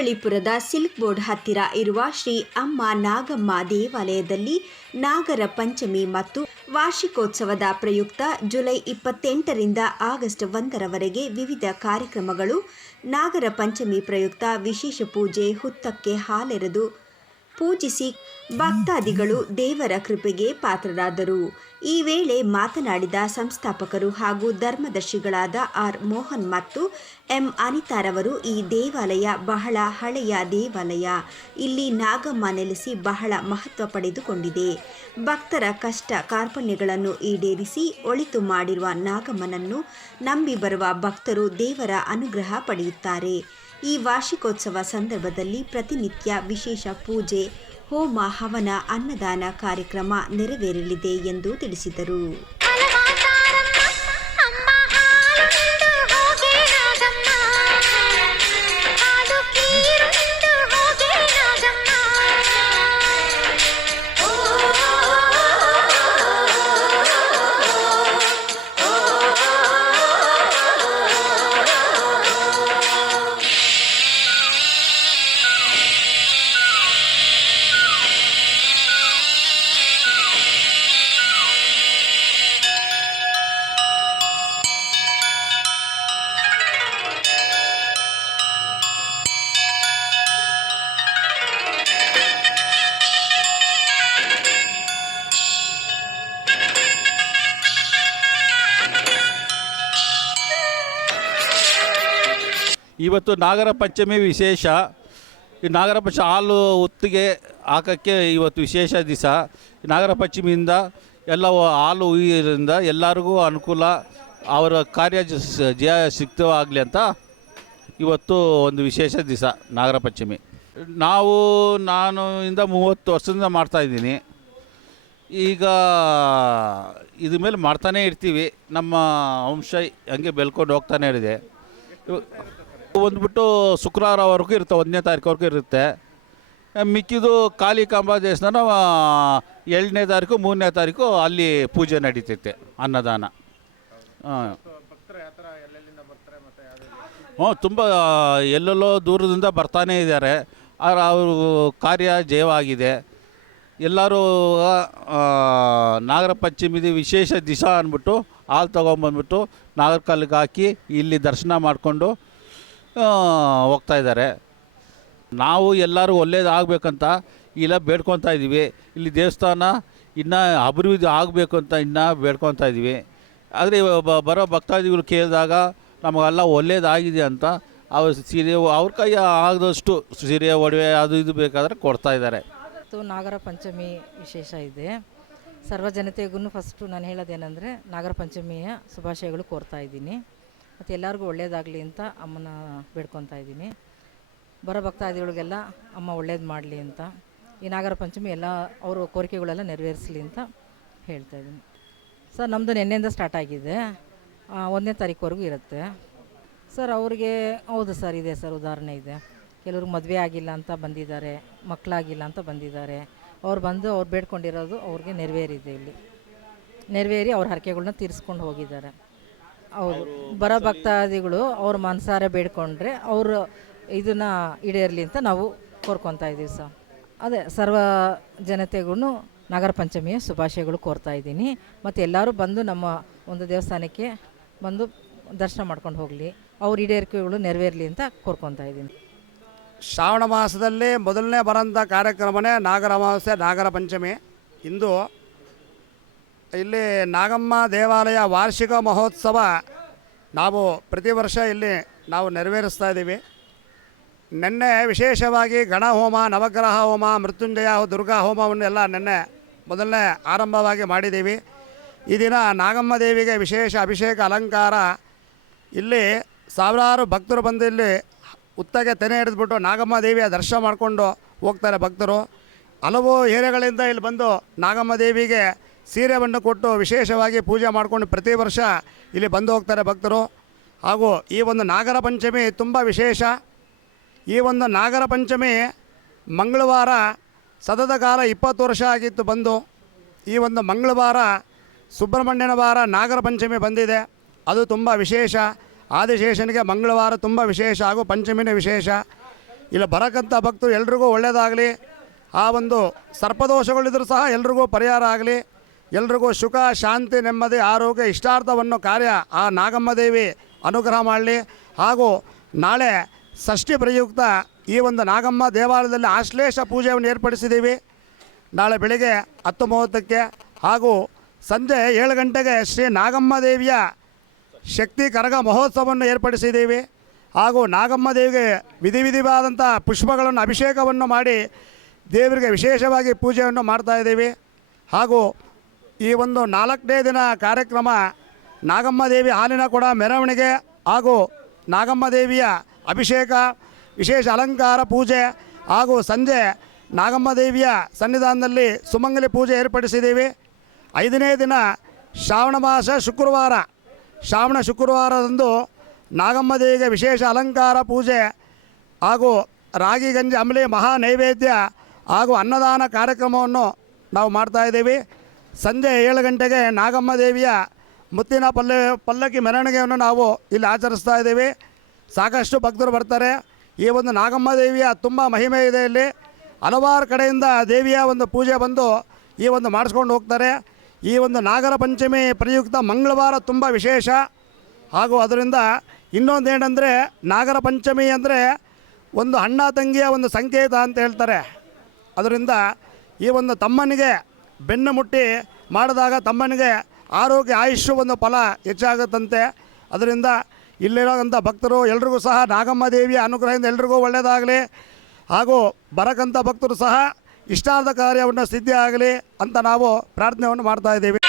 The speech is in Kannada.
ಓಕಳಿಪುರದ ಸಿಲ್ಕ್ ಬೋರ್ಡ್ ಹತ್ತಿರ ಇರುವ ಶ್ರೀ ಅಮ್ಮ ನಾಗಮ್ಮ ದೇವಾಲಯದಲ್ಲಿ ನಾಗರ ಪಂಚಮಿ ಮತ್ತು ವಾರ್ಷಿಕೋತ್ಸವದ ಪ್ರಯುಕ್ತ ಜುಲೈ ಇಪ್ಪತ್ತೆಂಟರಿಂದ ಆಗಸ್ಟ್ ಒಂದರವರೆಗೆ ವಿವಿಧ ಕಾರ್ಯಕ್ರಮಗಳು, ನಾಗರ ಪಂಚಮಿ ಪ್ರಯುಕ್ತ ವಿಶೇಷ ಪೂಜೆ, ಹುತ್ತಕ್ಕೆ ಹಾಲೆರೆದು ಪೂಜಿಸಿ ಭಕ್ತಾದಿಗಳು ದೇವರ ಕೃಪೆಗೆ ಪಾತ್ರರಾದರು. ಈ ವೇಳೆ ಮಾತನಾಡಿದ ಸಂಸ್ಥಾಪಕರು ಹಾಗೂ ಧರ್ಮದರ್ಶಿಗಳಾದ ಆರ್ ಮೋಹನ್ ಮತ್ತು ಎಂ ಅನಿತಾರವರು, ಈ ದೇವಾಲಯ ಬಹಳ ಹಳೆಯ ದೇವಾಲಯ. ಇಲ್ಲಿ ನಾಗಮ್ಮ ನೆಲೆಸಿ ಬಹಳ ಮಹತ್ವ ಪಡೆದುಕೊಂಡಿದೆ. ಭಕ್ತರ ಕಷ್ಟ ಕಾರ್ಪಣ್ಯಗಳನ್ನು ಈಡೇರಿಸಿ ಒಳಿತು ಮಾಡಿರುವ ನಾಗಮ್ಮನನ್ನು ನಂಬಿ ಬರುವ ಭಕ್ತರು ದೇವರ ಅನುಗ್ರಹ ಪಡೆಯುತ್ತಾರೆ. ಈ ವಾರ್ಷಿಕೋತ್ಸವ ಸಂದರ್ಭದಲ್ಲಿ ಪ್ರತಿನಿತ್ಯ ವಿಶೇಷ ಪೂಜೆ ಹೋಮ ಹವನ ಅನ್ನದಾನ ಕಾರ್ಯಕ್ರಮ ನೆರವೇರಲಿದೆ ಎಂದು ತಿಳಿಸಿದರು. ಇವತ್ತು ನಾಗರ ಪಂಚಮಿ ವಿಶೇಷ. ಈ ನಾಗರ ಪಂಚ ಹಾಲು ಒತ್ತಿಗೆ ಹಾಕೋಕ್ಕೆ ಇವತ್ತು ವಿಶೇಷ ದಿವಸ. ನಾಗರ ಪಂಚಮಿಯಿಂದ ಎಲ್ಲ ಹಾಲು ಉಯ್ಯೋದ್ರಿಂದ ಎಲ್ಲರಿಗೂ ಅನುಕೂಲ. ಅವರ ಕಾರ್ಯ ಜಯ ಸಿಕ್ತವಾಗಲಿ ಅಂತ ಇವತ್ತು ಒಂದು ವಿಶೇಷ ದಿವಸ ನಾಗರ ಪಂಚಮಿ ನಾವು, ನಾನು ಇಂದ ಮೂವತ್ತು ವರ್ಷದಿಂದ ಮಾಡ್ತಾಯಿದ್ದೀನಿ ಈಗ ಇದ್ರ ಮೇಲೆ ಮಾಡ್ತಾನೇ ಇರ್ತೀವಿ. ನಮ್ಮ ವಂಶ ಹಂಗೆ ಬೆಳ್ಕೊಂಡು ಹೋಗ್ತಾನೆ ಇದೆ. ಬಂದ್ಬಿಟ್ಟು ಶುಕ್ರವಾರವರೆಗೂ ಇರುತ್ತೆ, ಒಂದನೇ ತಾರೀಕುವರೆಗೂ ಇರುತ್ತೆ. ಮಿಕ್ಕಿದು ಕಾಳಿ ಕಾಂಬ ದೇವಸ್ಥಾನ ಏಳನೇ ತಾರೀಕು, ಮೂರನೇ ತಾರೀಕು ಅಲ್ಲಿ ಪೂಜೆ ನಡೀತೈತೆ, ಅನ್ನದಾನ. ಹ್ಞೂ, ತುಂಬ ಎಲ್ಲೆಲ್ಲೋ ದೂರದಿಂದ ಬರ್ತಾನೇ ಇದ್ದಾರೆ. ಆದರೆ ಅವರು ಕಾರ್ಯ ಜಯವಾಗಿದೆ. ಎಲ್ಲರೂ ನಾಗರ ಪಂಚಮಿದು ವಿಶೇಷ ದಿವಸ ಅಂದ್ಬಿಟ್ಟು ಹಾಲು ತೊಗೊಂಬಂದ್ಬಿಟ್ಟು ನಾಗರ ಹಾಕಿ ಇಲ್ಲಿ ದರ್ಶನ ಮಾಡಿಕೊಂಡು ಹೋಗ್ತಾ ಇದ್ದಾರೆ. ನಾವು ಎಲ್ಲರೂ ಒಳ್ಳೇದಾಗಬೇಕಂತ ಇಲ್ಲ ಬೇಡ್ಕೊತಾ ಇದ್ದೀವಿ. ಇಲ್ಲಿ ದೇವಸ್ಥಾನ ಇನ್ನೂ ಅಭಿವೃದ್ಧಿ ಆಗಬೇಕು ಅಂತ ಇನ್ನೂ ಬೇಡ್ಕೊತಾ ಇದ್ದೀವಿ. ಆದರೆ ಬರೋ ಭಕ್ತಾದಿಗಳು ಕೇಳಿದಾಗ ನಮಗೆಲ್ಲ ಒಳ್ಳೇದಾಗಿದೆ ಅಂತ ಅವ್ರ ಸೀರೆ, ಅವ್ರ ಕೈ ಆಗದಷ್ಟು ಸೀರೆ, ಒಡವೆ ಅದು ಇದು ಬೇಕಾದರೆ ಕೊಡ್ತಾ ಇದ್ದಾರೆ. ನಾಗರ ಪಂಚಮಿ ವಿಶೇಷ ಇದೆ. ಸರ್ವ ಜನತೆಗೂ ಫಸ್ಟು ನಾನು ಹೇಳೋದೇನೆಂದರೆ ನಾಗರ ಪಂಚಮಿಯ ಶುಭಾಶಯಗಳು ಕೋರ್ತಾ ಇದ್ದೀನಿ. ಮತ್ತು ಎಲ್ಲರಿಗೂ ಒಳ್ಳೇದಾಗಲಿ ಅಂತ ಅಮ್ಮನ ಬೇಡ್ಕೊತಾ ಇದ್ದೀನಿ. ಬರೋ ಭಕ್ತಾದಿಗಳಿಗೆಲ್ಲ ಅಮ್ಮ ಒಳ್ಳೇದು ಮಾಡಲಿ ಅಂತ. ಈ ನಾಗರ ಪಂಚಮಿ ಎಲ್ಲ ಅವರ ಕೋರಿಕೆಗಳೆಲ್ಲ ನೆರವೇರಿಸಲಿ ಅಂತ ಹೇಳ್ತಾ ಇದ್ದೀನಿ. ಸರ್ ನಮ್ಮದು ನಿನ್ನೆಯಿಂದ ಸ್ಟಾರ್ಟ್ ಆಗಿದೆ. ಒಂದನೇ ತಾರೀಕುವರೆಗೂ ಇರುತ್ತೆ. ಸರ್, ಅವ್ರಿಗೆ, ಹೌದು ಸರ್, ಇದೆ ಸರ್, ಉದಾಹರಣೆ ಇದೆ. ಕೆಲವ್ರಿಗೆ ಮದುವೆ ಆಗಿಲ್ಲ ಅಂತ ಬಂದಿದ್ದಾರೆ ಮಕ್ಕಳಾಗಿಲ್ಲ ಅಂತ ಬಂದಿದ್ದಾರೆ. ಅವ್ರು ಬಂದು ಅವ್ರು ಬೇಡ್ಕೊಂಡಿರೋದು ಅವ್ರಿಗೆ ನೆರವೇರಿದೆ ಇಲ್ಲಿ. ನೆರವೇರಿ ಅವ್ರ ಹರಕೆಗಳನ್ನ ತೀರಿಸ್ಕೊಂಡು ಹೋಗಿದ್ದಾರೆ. ಹೌದು. ಬರ ಭಕ್ತಾದಿಗಳು ಅವ್ರ ಮನಸಾರೆ ಬೇಡ್ಕೊಂಡ್ರೆ ಅವರು ಇದನ್ನು ಈಡೇರಲಿ ಅಂತ ನಾವು ಕೋರ್ಕೊತಾ ಇದ್ದೀವಿ ಸರ್. ಅದೇ ಸರ್ವ ಜನತೆಗೂ ನಾಗರ ಪಂಚಮಿಯ ಶುಭಾಶಯಗಳು ಕೋರ್ತಾ ಇದ್ದೀನಿ. ಮತ್ತು ಎಲ್ಲರೂ ಬಂದು ನಮ್ಮ ಒಂದು ದೇವಸ್ಥಾನಕ್ಕೆ ಬಂದು ದರ್ಶನ ಮಾಡ್ಕೊಂಡು ಹೋಗಲಿ. ಅವ್ರ ಈಡೇರಿಕೆಗಳು ನೆರವೇರಲಿ ಅಂತ ಕೋರ್ಕೊತಾ ಇದ್ದೀನಿ. ಶ್ರಾವಣ ಮಾಸದಲ್ಲಿ ಮೊದಲನೇ ಬರೋಂಥ ಕಾರ್ಯಕ್ರಮನೇ ನಾಗರ ಅಮಾವಾಸ್ಯೆ ನಾಗರ ಪಂಚಮಿ. ಇಂದು ಇಲ್ಲಿ ನಾಗಮ್ಮ ದೇವಾಲಯ ವಾರ್ಷಿಕ ಮಹೋತ್ಸವ ನಾವು ಪ್ರತಿ ವರ್ಷ ಇಲ್ಲಿ ನಾವು ನೆರವೇರಿಸ್ತಾ ಇದ್ದೀವಿ. ನಿನ್ನೆ ವಿಶೇಷವಾಗಿ ಗಣಹೋಮ ನವಗ್ರಹ ಹೋಮ, ಮೃತ್ಯುಂಜಯ, ದುರ್ಗಾ ಹೋಮವನ್ನು ಎಲ್ಲ ನಿನ್ನೆ ಮೊದಲನೇ ಆರಂಭವಾಗಿ ಮಾಡಿದ್ದೀವಿ. ಈ ದಿನ ನಾಗಮ್ಮ ದೇವಿಗೆ ವಿಶೇಷ ಅಭಿಷೇಕ, ಅಲಂಕಾರ. ಇಲ್ಲಿ ಸಾವಿರಾರು ಭಕ್ತರು ಬಂದು ಇಲ್ಲಿ ಉತ್ತಗೆ ತೆನೆ ಹಿಡಿದ್ಬಿಟ್ಟು ನಾಗಮ್ಮ ದೇವಿಯ ದರ್ಶನ ಮಾಡಿಕೊಂಡು ಹೋಗ್ತಾರೆ ಭಕ್ತರು. ಹಲವು ಏರಿಯಾಗಳಿಂದ ಇಲ್ಲಿ ಬಂದು ನಾಗಮ್ಮ ದೇವಿಗೆ ಸೀರೆಯನ್ನು ಕೊಟ್ಟು ವಿಶೇಷವಾಗಿ ಪೂಜೆ ಮಾಡಿಕೊಂಡು ಪ್ರತಿ ವರ್ಷ ಇಲ್ಲಿ ಬಂದು ಹೋಗ್ತಾರೆ ಭಕ್ತರು. ಹಾಗೂ ಈ ಒಂದು ನಾಗರ ಪಂಚಮಿ ತುಂಬ ವಿಶೇಷ. ಈ ಒಂದು ನಾಗರ ಪಂಚಮಿ ಮಂಗಳವಾರ ಸತತ ಕಾಲ ಇಪ್ಪತ್ತು ವರ್ಷ ಆಗಿತ್ತು ಬಂದು. ಈ ಒಂದು ಮಂಗಳವಾರ, ಸುಬ್ರಹ್ಮಣ್ಯನ ವಾರ ನಾಗರ ಪಂಚಮಿ ಬಂದಿದೆ. ಅದು ತುಂಬ ವಿಶೇಷ. ಆದಿಶೇಷನಿಗೆ ಮಂಗಳವಾರ ತುಂಬ ವಿಶೇಷ ಹಾಗೂ ಪಂಚಮಿನೇ ವಿಶೇಷ. ಇಲ್ಲಿ ಬರಕ್ಕಂಥ ಭಕ್ತರು ಎಲ್ರಿಗೂ ಒಳ್ಳೆಯದಾಗಲಿ ಆ ಒಂದು ಸರ್ಪದೋಷಗಳಿದ್ರೂ ಸಹ ಎಲ್ರಿಗೂ ಪರಿಹಾರ ಆಗಲಿ. ಎಲ್ರಿಗೂ ಸುಖ, ಶಾಂತಿ, ನೆಮ್ಮದಿ, ಆರೋಗ್ಯ, ಇಷ್ಟಾರ್ಥವನ್ನು ಕಾರ್ಯ ಆ ನಾಗಮ್ಮ ದೇವಿ ಅನುಗ್ರಹ ಮಾಡಲಿ. ಹಾಗೂ ನಾಳೆ ಷಷ್ಠಿ ಪ್ರಯುಕ್ತ ಈ ಒಂದು ನಾಗಮ್ಮ ದೇವಾಲಯದಲ್ಲಿ ಆಶ್ಲೇಷ ಪೂಜೆಯನ್ನು ಏರ್ಪಡಿಸಿದ್ದೀವಿ. ನಾಳೆ ಬೆಳಿಗ್ಗೆ ಹತ್ತು ಮೂವತ್ತಕ್ಕೆ ಹಾಗೂ ಸಂಜೆ ಏಳು ಗಂಟೆಗೆ ಶ್ರೀ ನಾಗಮ್ಮ ದೇವಿಯ ಶಕ್ತಿ ಕರಗ ಮಹೋತ್ಸವವನ್ನು ಏರ್ಪಡಿಸಿದ್ದೀವಿ. ಹಾಗೂ ನಾಗಮ್ಮ ದೇವಿಗೆ ವಿಧಿ ವಿಧಿವಾದಂಥ ಪುಷ್ಪಗಳನ್ನು, ಅಭಿಷೇಕವನ್ನು ಮಾಡಿ ದೇವರಿಗೆ ವಿಶೇಷವಾಗಿ ಪೂಜೆಯನ್ನು ಮಾಡ್ತಾ ಇದ್ದೀವಿ. ಹಾಗೂ ಈ ಒಂದು ನಾಲ್ಕನೇ ದಿನ ಕಾರ್ಯಕ್ರಮ ನಾಗಮ್ಮ ದೇವಿ ಹಾಲಿನ ಕೊಡ ಮೆರವಣಿಗೆ ಹಾಗೂ ನಾಗಮ್ಮ ದೇವಿಯ ಅಭಿಷೇಕ, ವಿಶೇಷ ಅಲಂಕಾರ ಪೂಜೆ ಹಾಗೂ ಸಂಜೆ ನಾಗಮ್ಮ ದೇವಿಯ ಸನ್ನಿಧಾನದಲ್ಲಿ ಸುಮಂಗಲಿ ಪೂಜೆ ಏರ್ಪಡಿಸಿದ್ದೀವಿ. ಐದನೇ ದಿನ ಶ್ರಾವಣ ಮಾಸ ಶುಕ್ರವಾರ. ಶ್ರಾವಣ ಶುಕ್ರವಾರದಂದು ನಾಗಮ್ಮ ದೇವಿಗೆ ವಿಶೇಷ ಅಲಂಕಾರ ಪೂಜೆ ಹಾಗೂ ರಾಗಿ, ಗಂಜಿ ಅಂಬಲಿ ಮಹಾ ನೈವೇದ್ಯ ಹಾಗೂ ಅನ್ನದಾನ ಕಾರ್ಯಕ್ರಮವನ್ನು ನಾವು ಮಾಡ್ತಾ ಇದ್ದೀವಿ. ಸಂಜೆ ಏಳು ಗಂಟೆಗೆ ನಾಗಮ್ಮ ದೇವಿಯ ಮುತ್ತಿನ ಪಲ್ಲ, ಪಲ್ಲಕ್ಕಿ ಮೆರವಣಿಗೆಯನ್ನು ನಾವು ಇಲ್ಲಿ ಆಚರಿಸ್ತಾ ಇದ್ದೀವಿ. ಸಾಕಷ್ಟು ಭಕ್ತರು ಬರ್ತಾರೆ. ಈ ಒಂದು ನಾಗಮ್ಮ ದೇವಿಯ ತುಂಬ ಮಹಿಮೆ ಇದೆ ಇಲ್ಲಿ. ಹಲವಾರು ಕಡೆಯಿಂದ ದೇವಿಯ ಒಂದು ಪೂಜೆ ಬಂದು ಈ ಒಂದು ಮಾಡಿಸ್ಕೊಂಡು ಹೋಗ್ತಾರೆ. ಈ ಒಂದು ನಾಗರ ಪಂಚಮಿ ಪ್ರಯುಕ್ತ ಮಂಗಳವಾರ ತುಂಬ ವಿಶೇಷ. ಹಾಗೂ ಅದರಿಂದ ಇನ್ನೊಂದು ಏನಂದರೆ ನಾಗರ ಪಂಚಮಿ ಅಂದರೆ ಒಂದು ಅಣ್ಣ ತಂಗಿಯ ಒಂದು ಸಂಕೇತ ಅಂತ ಹೇಳ್ತಾರೆ. ಅದರಿಂದ ಈ ಒಂದು ತಮ್ಮನಿಗೆ ಬೆನ್ನು ಮುಟ್ಟಿ ಮಾಡಿದಾಗ ತಮ್ಮನಿಗೆ ಆರೋಗ್ಯ ಆಯುಷ್ಯ ಒಂದು ಫಲ ಹೆಚ್ಚಾಗುತ್ತಂತೆ. ಅದರಿಂದ ಇಲ್ಲಿರೋಂಥ ಭಕ್ತರು ಎಲ್ರಿಗೂ ಸಹ ನಾಗಮ್ಮ ದೇವಿಯ ಅನುಗ್ರಹದಿಂದ ಎಲ್ರಿಗೂ ಒಳ್ಳೆಯದಾಗಲಿ. ಹಾಗೂ ಬರಕಂಥ ಭಕ್ತರು ಸಹ ಇಷ್ಟಾರ್ಥ ಕಾರ್ಯವನ್ನು ಸಿದ್ಧಿಯಾಗಲಿ ಅಂತ ನಾವು ಪ್ರಾರ್ಥನೆಯನ್ನು ಮಾಡ್ತಾ ಇದ್ದೀವಿ.